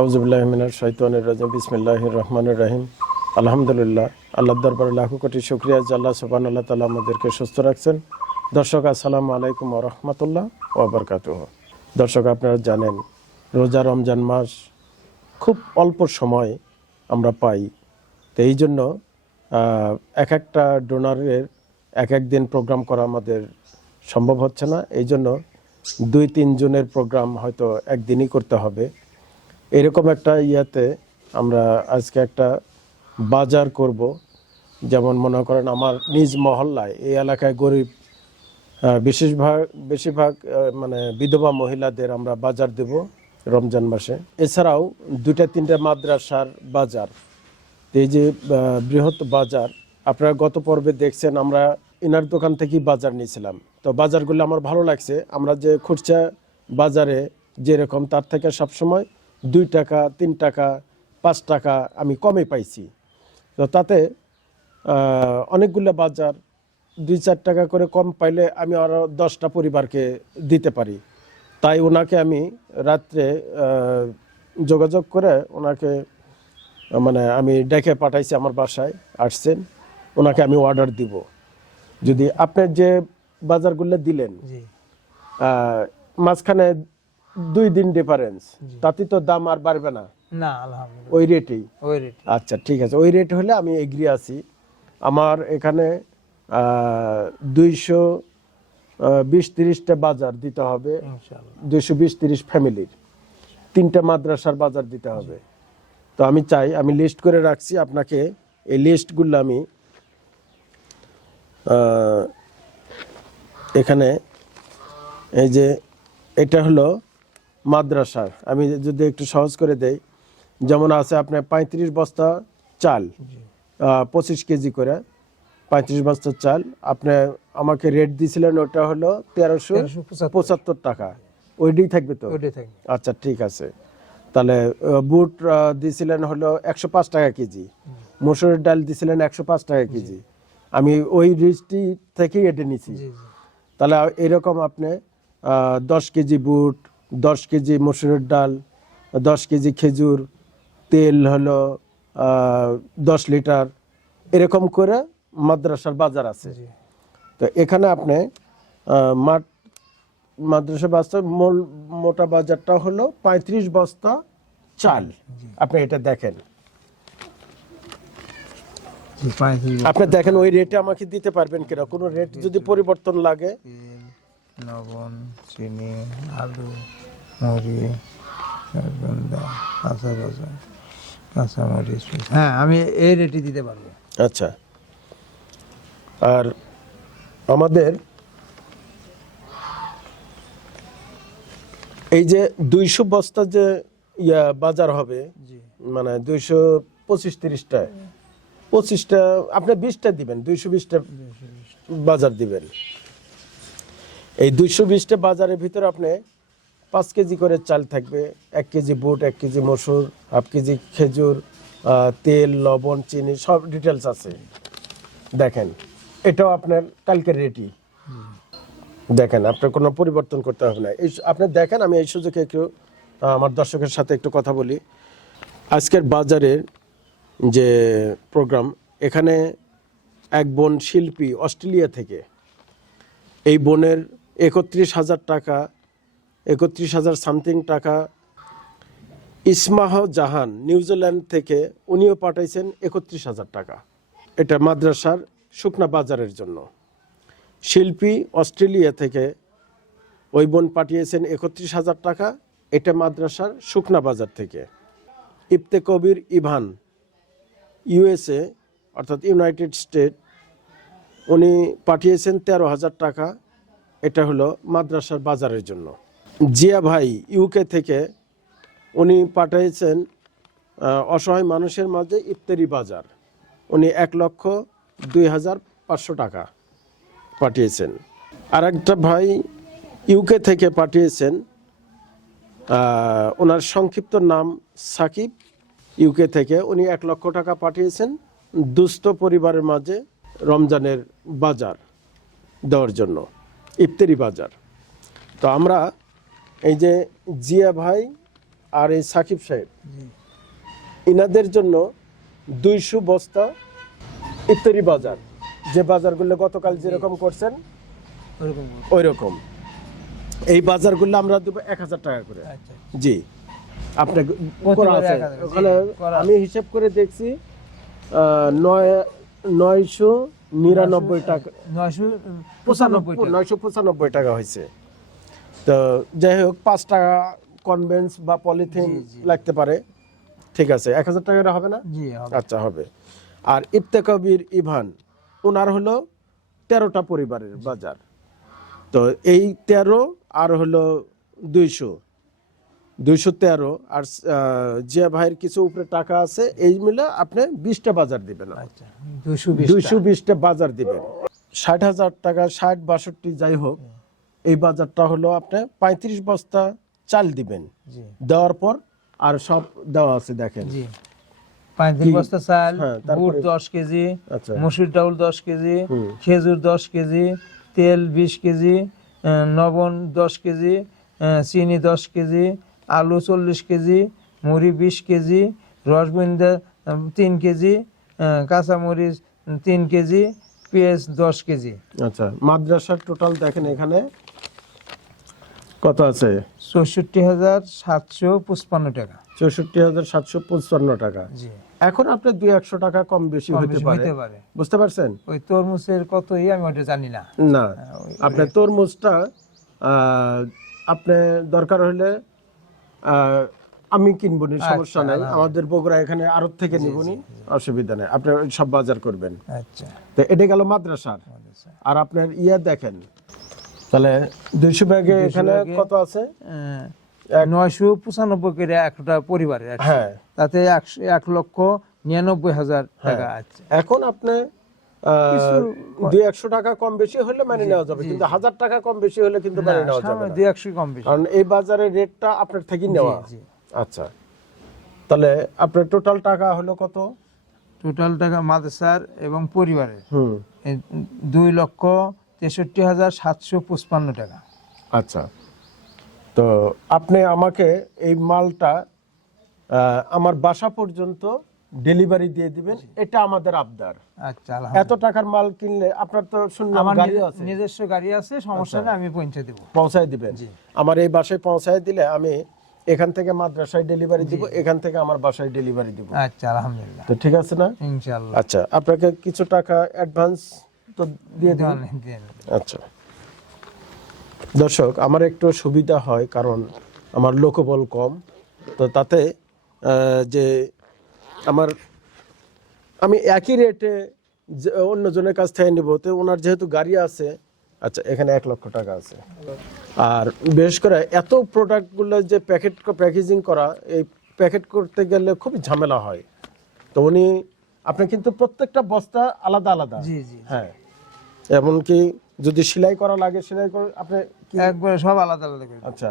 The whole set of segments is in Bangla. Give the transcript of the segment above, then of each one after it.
আউজুবিল্লাহমিনার শৈতানের রাজিম। বিসমিল্লাহ রহমানুর রাহিম। আলহামদুলিল্লাহ আল্লাহ দরবারে লাখো কোটি শুক্রিয়া আল্লাহ সুবান আল্লাহ তালা আমাদেরকে সুস্থ রাখছেন। দর্শক, আসসালামু আলাইকুম রহমতুল্লাহ ওবরকাত দর্শক, আপনারা জানেন, রোজা রমজান মাস খুব অল্প সময় আমরা পাই। তো এই জন্য এক একটা ডোনারের এক এক দিন প্রোগ্রাম করা আমাদের সম্ভব হচ্ছে না। এই জন্য দুই তিন জনের প্রোগ্রাম হয়তো একদিনই করতে হবে। এরকম একটা ইয়াতে আমরা আজকে একটা বাজার করব। যেমন মনে করেন আমার নিজ মহল্লায় এই এলাকায় গরিব আহ, বেশিরভাগ মানে বিধবা মহিলাদের আমরা বাজার দেব রমজান মাসে। এছাড়াও দুইটা তিনটা মাদ্রাসার বাজার। এই যে বৃহৎ বাজার আপনারা গত পর্বে দেখছেন আমরা ইনার দোকান থেকেই বাজার নিয়েছিলাম। তো বাজারগুলো আমার ভালো লাগছে। আমরা যে খুচরা বাজারে যেরকম তার থেকে সবসময় দুই টাকা তিন টাকা পাঁচ টাকা আমি কমে পাইছি। তো তাতে অনেকগুলো বাজার দুই চার টাকা করে কম পাইলে আমি আরও দশটা পরিবারকে দিতে পারি। তাই ওনাকে আমি রাত্রে যোগাযোগ করে ওনাকে মানে আমি ডেকে পাঠাইছি আমার বাসায় আসছেন ওনাকে আমি অর্ডার দিব। যদি আপনার যে বাজারগুলো দিলেন মাঝখানে দুই দিন ডিফারেন্স তাতে তো দাম আর বাড়বে না। না আলহামদুলিল্লাহ। ওই রেটেই ওই রেট আচ্ছা ঠিক আছে। ওই রেট হলে আমি এগ্রি আছি। আমার এখানে দুইশো বিশ তিরিশটা বাজার দিতে হবে। দুইশো বিশ তিরিশ ফ্যামিলির তিনটা মাদ্রাসার বাজার দিতে হবে। তো আমি চাই আমি লিস্ট করে রাখছি আপনাকে। এই লিস্টগুলো আমি এখানে এই যে এটা হলো মাদ্রাসার। আমি যদি একটু সহজ করে দেই যেমন আছে আপনার পঁয়ত্রিশ বস্তা চাল পঁচিশ কেজি করে। পঁয়ত্রিশ বস্তা চাল আপনি আমাকে রেট দিয়েছিলেন ওটা হলো তেরোশো পঁচাত্তর। টাকা। ওইটাই থাকবে তো? আচ্ছা ঠিক আছে। তাহলে বুট দিয়েছিলেন হলো একশো পাঁচ টাকা কেজি। মসুরের ডাল দিছিলেন একশো পাঁচ টাকা কেজি। আমি ওই রিচটি থেকেই এটা নিছি। তাহলে এরকম আপনি দশ কেজি বুট দশ কেজি মসুরের ডাল দশ কেজি খেজুর তেল হলো দশ লিটার এরকম করে মাদ্রাসার বাজার আছে। তো এখানে আপনি মাঠ মাদ্রাসা বাস্তা মূল মোটা বাজারটা হলো পঁয়ত্রিশ বস্তা চাল। আপনি এটা দেখেন। আপনি দেখেন ওই রেটে আমাকে দিতে পারবেন কিনা? কোনো রেট যদি পরিবর্তন লাগে লবণ চিনি আলু মুড়ি কাঁচা বাজার কাঁচা মরিচ হ্যাঁ আমি এই রেটই দিতে পারব। আচ্ছা। আর আমাদের এই যে দুইশো বস্তা যে ইয়া বাজার হবে মানে দুইশো পঁচিশ তিরিশটা পঁচিশটা আপনি বিশটা দিবেন দুইশো বিশটা বাজার দিবেন। এই দুইশো বিশটা বাজারের ভিতরে আপনি পাঁচ কেজি করে চাল থাকবে, এক কেজি বুট, এক কেজি মসুর, হাফ কেজি খেজুর তেল, লবণ, চিনি, সব ডিটেলস আছে। দেখেন, এটাও আপনার কালকের রেটি দেখেন, আপনার কোনো পরিবর্তন করতে হবে না। এই আপনি দেখেন, আমি এই সুযোগে একটু আমার দর্শকের সাথে একটু কথা বলি। আজকের বাজারের যে প্রোগ্রাম এখানে এক বোন শিল্পী অস্ট্রেলিয়া থেকে, এই বোনের একত্রিশ হাজার টাকা, একত্রিশ হাজার সামথিং টাকা। ইসমাহ জাহান নিউজিল্যান্ড থেকে উনিও পাঠাইছেন একত্রিশ হাজার টাকা। এটা মাদ্রাসার শুকনা বাজারের জন্য। শিল্পী অস্ট্রেলিয়া থেকে ওই বোন পাঠিয়েছেন একত্রিশ হাজার টাকা, এটা মাদ্রাসার শুকনা বাজার থেকে। ইফতে কবির ইভান ইউএসএ অর্থাৎ ইউনাইটেড স্টেট, উনি পাঠিয়েছেন তেরো হাজার টাকা। এটা হলো মাদ্রাসার বাজারের জন্য। জিয়া ভাই ইউকে থেকে উনি পাঠিয়েছেন অসহায় মানুষের মাঝে ইফতারি বাজার। উনি এক লক্ষ দুই হাজার পাঁচশো টাকা পাঠিয়েছেন। আর একটা ভাই ইউকে থেকে পাঠিয়েছেন ওনার সংক্ষিপ্ত নাম সাকিব। ইউকে থেকে উনি এক লক্ষ টাকা পাঠিয়েছেন দুস্থ পরিবারের মাঝে রমজানের বাজার দেওয়ার জন্য। ইফতারি বাজার। তো আমরা এই যে জিয়া ভাই আর এই সাকিব সাহেব জি ইনাদের জন্য দুইশো বস্তা ইত্যাদি বাজার। যে বাজারগুলো গতকাল যেরকম করছেন ওই রকম এই বাজারগুলো আমরা দেবো এক হাজার টাকা করে। আচ্ছা জি। আপনি প্রতি করা বারে আছে? ওখানে আমি হিসাব করে দেখছি নয় নয়শো নিরানব্বই টাকা। নয়শো পঁচানব্বই টাকা। হয়েছে। তো যাই হোক পাঁচ টাকা কনভেন্স বা পলিথিন লাগতে পারে। ঠিক আছে এক হাজার টাকা হবে না? আচ্ছা হবে। আর ইফতেকবির ইভান ওনার হলো তেরোটা পরিবারের বাজার। তো এই তেরো আর হলো দুইশো। দুইশো তেরো। আর জিয়া ভাইয়ের কিছু উপরে টাকা আছে এই মিলে আপনি বিশটা বাজার দিবেন। আচ্ছা দুইশো বিশটা। বাজার দিবেন। ষাট হাজার টাকা ষাট বাষট্টি যাই হোক এই বাজারটা হলো আপনি পঁয়ত্রিশ বস্তা চাল দিবেন। দেওয়ার পর আর সব দেওয়া আছে দেখেন। পঁয়ত্রিশ বস্তা চাল হ্যাঁ, দশ কেজি আচ্ছা। মসুর ডাউল দশ কেজি খেজুর দশ কেজি তেল বিশ কেজি লবণ দশ কেজি চিনি দশ কেজি আলু চল্লিশ কেজি মুড়ি বিশ কেজি রসগোন্দা তিন কেজি কাঁচামরিচ তিন কেজি পেঁয়াজ দশ কেজি। আচ্ছা মাদ্রাসার টোটাল দেখেন এখানে কত আছে? চৌষট্টি হাজার সাতশো পঁচপান্ন টাকা। চৌষট্টি হাজার সাতশো পঞ্চান্ন টাকা। জি। এখন আপনার দুই একশো টাকা কম বেশি হতে পারে। বুঝতে পারছেন? ওই তরমুজের কতই আমি ওটা জানি না। না। আপনার তরমুজটা আহ, আপনি দরকার হলে আমি কিনবো নি সমস্যা নাই। আমাদের বগুড়া এখানে আড়ত থেকে নিব নি অসুবিধা নেই। আপনি সব বাজার করবেন। আচ্ছা। তো এটা গেল মাদ্রাসার। আর আপনার ইয়া দেখেন। তাহলে দুইশো ব্যাগে এখানে কত আছে? নয়শো পঁচানব্বই করে একটা পরিবারের আছে। হ্যাঁ। তাতে একশো এক লক্ষ নিরানব্বই হাজার টাকা আছে। এখন আপনি দুই একশো টাকা কম বেশি হলে মানে নেওয়া যাবে কিন্তু হাজার টাকা কম বেশি হলে কিন্তু মানে নেওয়া যাবে দুই একশো কম বেশি। কারণ এই বাজারের রেটটা আপনার থেকেই নেওয়া। আচ্ছা। তাহলে আপনার টোটাল টাকা হলো কত? টোটাল টাকা মাদ্রাসার এবং পরিবারের। দুই লক্ষ তেষট্টি হাজার সাতশো পঁচপান্ন টাকা। আচ্ছা। তো আপনি আমাকে এই মালটা আমার বাসা পর্যন্ত ডেলিভারি দিয়ে দিবেন এটা আমাদের আবদার। আচ্ছা এত টাকার মাল কিনলে আপনার তো শুনলাম আমার গাড়ি আছে। নিজস্ব গাড়ি আছে সমস্যা নেই আমি পৌঁছে দেবো। পৌঁছায় দিবেন। জি। আমার এই বাসায় পৌঁছায় দিলে আমি এখান থেকে মাদ্রাসায় ডেলিভারি দিব এখান থেকে আমার বাসায় ডেলিভারি দিব। আচ্ছা আলহামদুলিল্লাহ। তো ঠিক আছে না? ইনশাল্লাহ আচ্ছা আপনাকে কিছু টাকা অ্যাডভান্স তো দিয়ে দেন। আচ্ছা। দর্শক আমার একটু সুবিধা হয় কারণ আমার লোকবল কম। তো তাতে যে আমার আমি একই রেটে অন্যজনের কাছ থেকে নেব। তো ওনার যেহেতু গাড়ি আছে আচ্ছা এখানে এক লক্ষ টাকা আছে। আর বিশেষ করে এত প্রোডাক্টগুলো যে প্যাকেট প্যাকেজিং করা এই প্যাকেট করতে গেলে খুবই ঝামেলা হয়। তো উনি আপনি কিন্তু প্রত্যেকটা বস্তা আলাদা আলাদা। জি জি হ্যাঁ। এমনকি যদি সেলাই করা লাগে সেলাই করে আপনি একবারে সব আলাদা আলাদা করে আচ্ছা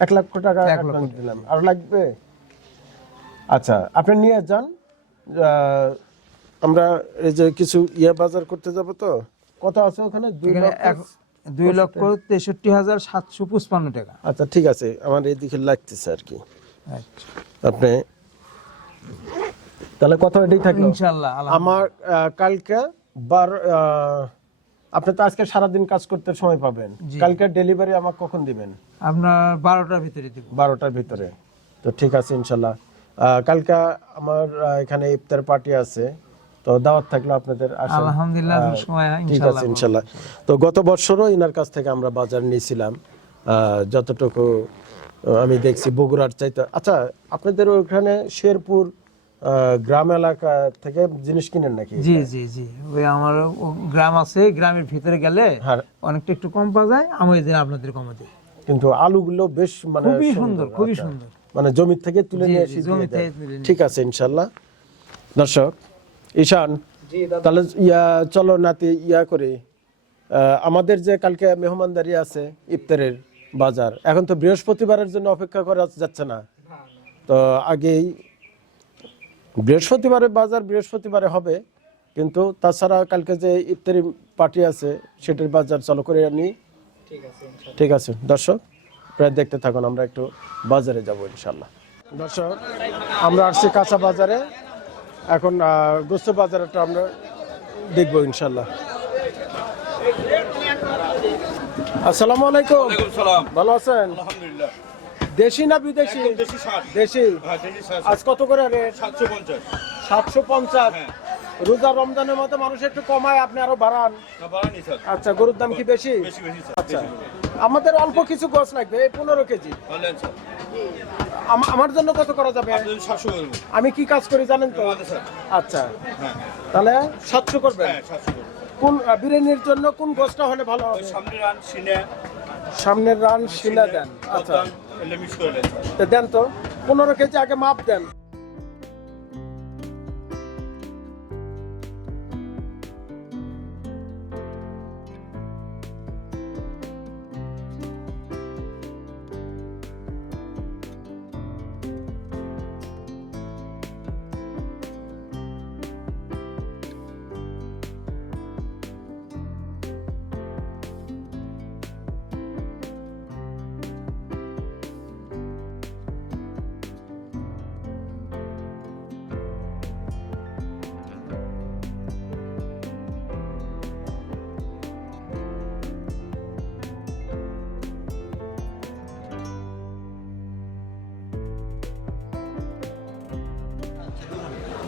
এক লক্ষ টাকা এক লক্ষ দিলাম। আর লাগবে? আচ্ছা আপনি নিয়ে যান আহ, আমরা এই যে কিছু ইয়ে বাজার করতে যাব তো। কত আছে ওখানে? দুই লক্ষ? তেষট্টি হাজার সাতশো পঁচপান্ন টাকা। আচ্ছা ঠিক আছে আমার এইদিকে লাগতেছে আর কি। আচ্ছা। আপনি তাহলে কথা এটাই থাকল। ইনশাল্লাহ আমার কালকে বার আহ, আপনি তো আজকে সারাদিন কাজ করতে সময় পাবেন। কালকে ডেলিভারি আমাকে কখন দিবেন? আপনার বারোটার ভিতরে দিব। বারোটার ভিতরে। তো ঠিক আছে ইনশাল্লাহ। কালকে আমার এখানে ইফতার পার্টি আছে তো দাওয়াত থাকল আপনাদের আলহামদুলিল্লাহ ঠিক ইনশাল্লাহ আছে ইনশাল্লাহ তো গত বছরও ইনার কাছ থেকে আমরা বাজার নিয়েছিলাম যতটুকু আমি দেখছি বগুড়ার চাইতে। আচ্ছা আপনাদের ওখানে শেরপুর গ্রাম এলাকা থেকে জিনিস কিনেন নাকি? জি জি জি। ওই আমার গ্রাম আছে গ্রামের ভিতরে গেলে হ্যাঁ। অনেকটা একটু কম পাওয়া যায় আমি দিন আপনাদের কমে দিই। কিন্তু আলুগুলো বেশ মানে খুবই সুন্দর খুবই আচ্ছা। সুন্দর। মানে জমি থেকে তুলে নিয়ে এসে জমি থেকে ঠিক আছে ইনশাল্লাহ। দর্শক ঈশান তাহলে ইয়া চলো নাতি ইয়া করি। আহ, আমাদের যে কালকে মেহমানদারি আছে ইফতারের বাজার এখন তো বৃহস্পতিবারের জন্য অপেক্ষা করা যাচ্ছে না। তো আগেই বৃহস্পতিবারে বাজার বৃহস্পতিবারে হবে কিন্তু তাছাড়া কালকে যে ইফতারি পার্টি আছে সেটার বাজার চালু করে আনি। ঠিক আছে দর্শক। প্রায় দেখতে থাকুন আমরা একটু বাজারে যাব ইনশাল্লাহ দর্শক আমরা আসছি কাঁচা বাজারে। এখন গোস্ত বাজারটা আমরা দেখব ইনশাল্লাহ আসসালামু আলাইকুম। সালাম। ভালো আছেন? দেশি না বিদেশি? দেশি দেশি? হ্যাঁ আজ কত করে রেট? সাতশো পঞ্চাশ। সাতশো পঞ্চাশ? হ্যাঁ। রোজা রমজানের মতো মানুষ একটু কমায় আপনি আরও বাড়ান। আচ্ছা গরুর দাম কি বেশি? আচ্ছা। আমাদের অল্প কিছু গোস লাগবে এই পনেরো কেজি। আমার জন্য কত করা যাবে? আমি কি কাজ করি জানেন তো? আচ্ছা। হ্যাঁ। তাহলে সাতশো করবেন? হ্যাঁ কোন বিরিয়ানির জন্য কোন গোছটা হলে ভালো হবে? সামনে রান সিনে। সামনের রান শিলা দেন। আচ্ছা। দেন তো। পনেরো কেজি আগে মাপ দেন।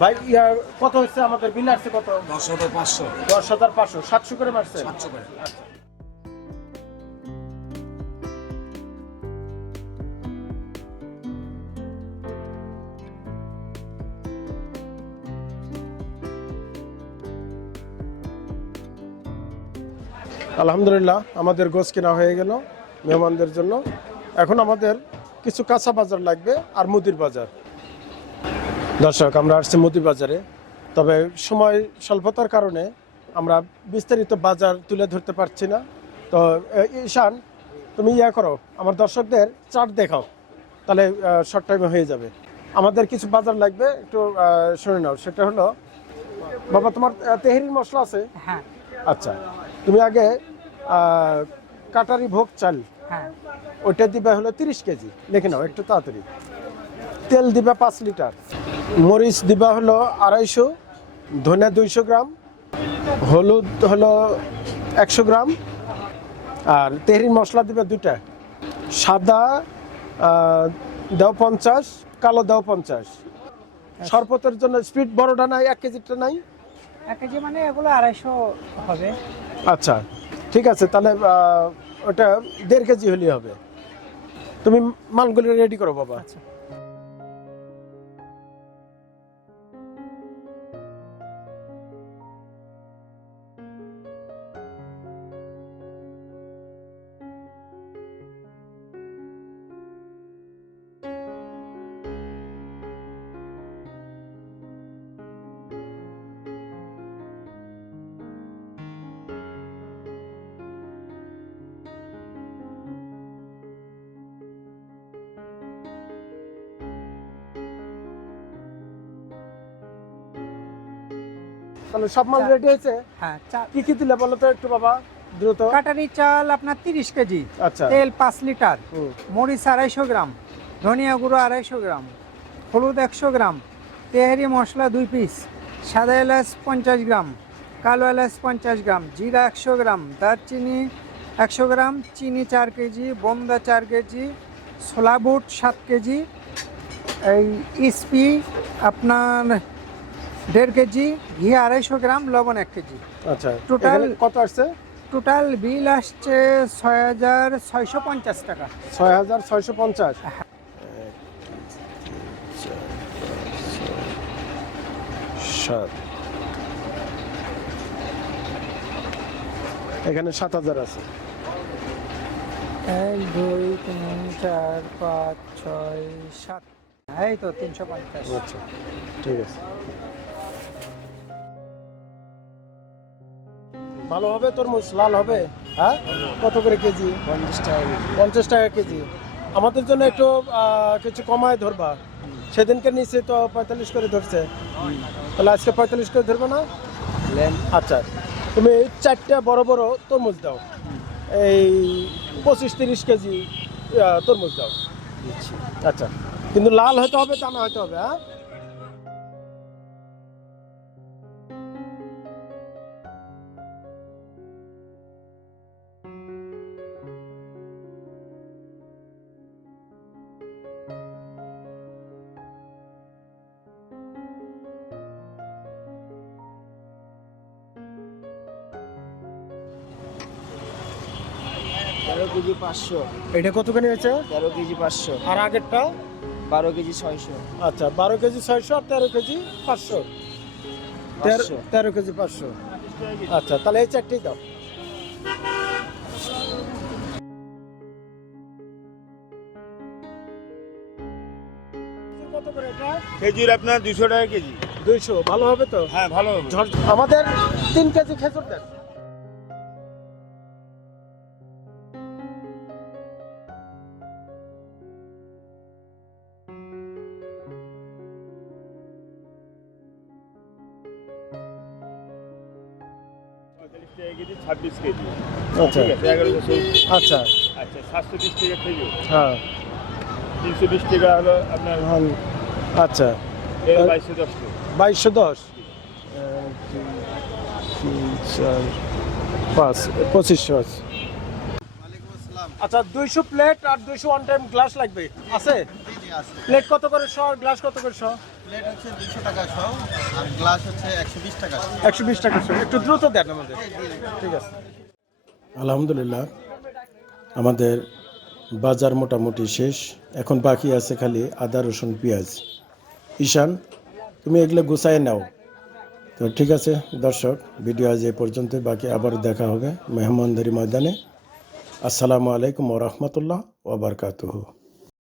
ভাই কত হচ্ছে আমাদের বিল আসছে কত? দশ হাজার পাঁচশো দশ হাজার পাঁচশো। সাতশো করে মারছে? সাতশো করে। আলহামদুলিল্লাহ আমাদের গোছ কেনা হয়ে গেল মেহমানদের জন্য। এখন আমাদের কিছু কাঁচা বাজার লাগবে আর মুদির বাজার। দর্শক আমরা আসছি মুদির বাজারে তবে সময় স্বল্পতার কারণে আমরা বিস্তারিত বাজার তুলে ধরতে পারছি না। তো ঈশান তুমি ইয়া করো আমার দর্শকদের চার্ট দেখাও। তাহলে শর্ট টাইমে হয়ে যাবে। আমাদের কিছু বাজার লাগবে একটু শুনে নাও। সেটা হলো বাবা তোমার তেহরির মশলা আছে? হ্যাঁ। আচ্ছা তুমি আগে কাটারি ভোগ চাল। হ্যাঁ। ওইটা দিবে হলো তিরিশ কেজি। লিখে নাও একটু তাড়াতাড়ি। তেল দিবে পাঁচ লিটার। মরিচ দিবা হলো আড়াইশো ধনে দুইশো গ্রাম হলুদ হলো একশো গ্রাম আর তেহরি মশলা দিবে দুটা সাদা দেও পঞ্চাশ কালো দেও পঞ্চাশ। শরবতের জন্য স্পিড বড়টা নাই এক কেজিটা নাই? এক কেজি মানে এগুলো আড়াইশো হবে। আচ্ছা ঠিক আছে তাহলে ওটা দেড় কেজি হলেই হবে। তুমি মালগুলো রেডি করো বাবা। আচ্ছা। তাহলে সব মাল রেডি হয়েছে? হ্যাঁ কি কি দিলে বলো তো একটু বাবা দ্রুত? কাটারি চাল আপনার তিরিশ কেজি আচ্ছা। তেল পাঁচ লিটার। মরিচ আড়াইশো গ্রাম ধনিয়া গুঁড়ো আড়াইশো গ্রাম হলুদ একশো গ্রাম তেহারি মশলা দুই পিস সাদা এলাচ পঞ্চাশ গ্রাম কালো এলাচ পঞ্চাশ গ্রাম জিরা একশো গ্রাম দারচিনি একশো গ্রাম চিনি চার কেজি বোমদা চার কেজি ছোলা বুট সাত কেজি এই ইস্পি আপনার দেড় কেজি ঘি আড়াইশো গ্রাম লবণ এক কেজি। আচ্ছা এখানে কত আসছে? টোটাল বিল আসছে ছয় হাজার ছয়শো পঞ্চাশ টাকা। ছয় হাজার ছয়শো পঞ্চাশ? সাত। এখানে সাত হাজার আছে। এক দুই তিন চার পাঁচ ছয় সাত। এই তো তিনশো পঞ্চাশ। আচ্ছা ঠিক আছে। ভালো হবে তরমুজ লাল হবে হ্যাঁ? কত করে কেজি? পঞ্চাশ টাকা পঞ্চাশ টাকা কেজি। আমাদের জন্য একটু কিছু কমায় ধরবা। সেদিনকে নিচে তো পঁয়তাল্লিশ করে ধরছে। তাহলে আজকে পঁয়তাল্লিশ করে ধরবে না? আচ্ছা তুমি চারটা বড় বড় তরমুজ দাও। এই পঁচিশ তিরিশ কেজি তরমুজ দাও। আচ্ছা কিন্তু লাল হতে হবে দানা হতে হবে হ্যাঁ? তেরো কেজি পাঁচশো। এটা কতখানি হয়েছে? তেরো কেজি পাঁচশো। আর আগেরটা? বারো কেজি ছয়শো। আচ্ছা বারো কেজি ছয়শো আর তেরো কেজি পাঁচশো। তেরো কেজি পাঁচশো। আচ্ছা তাহলে এই চারটেই দাও। কত খেজুর আপনার দুশো টাকা কেজি। দুইশো ভালো হবে তো? হ্যাঁ ভালো হবে। আমাদের তিন কেজি খেজুর দেন। কেজি ছাব্বিশ কেজি। আচ্ছা। আচ্ছা। আচ্ছা সাতশো বিশ টাকা খেজুর হ্যাঁ। তিনশো বিশ টাকা হলো আপনার আচ্ছা। বাইশশো দশ বাইশশো দশ? চার পাঁচ পঁচিশশো আছে আচ্ছা দুইশো প্লেট আর দুইশো ওয়ান টাইম গ্লাস লাগবে। আছে? প্লেট কত করে শ গ্লাস কত করে শ প্লেট হচ্ছে দুশো টাকা সহ আর গ্লাস হচ্ছে একশো বিশ টাকা একশো বিশ টাকা শ একটু দ্রুত দেন আমাদের। ঠিক আছে। আলহামদুলিল্লাহ আমাদের বাজার মোটামুটি শেষ। এখন বাকি আছে খালি আদা রসুন পেঁয়াজ। ঈশান তুমি এগুলো গুছাই নাও। তো ঠিক আছে দর্শক ভিডিও আজ এই পর্যন্ত। বাকি আবার দেখা হবে মেহমানদারি ময়দানে। আসসালামু আলাইকুম ওরহমতুল্লাহ ওবরকাতুহু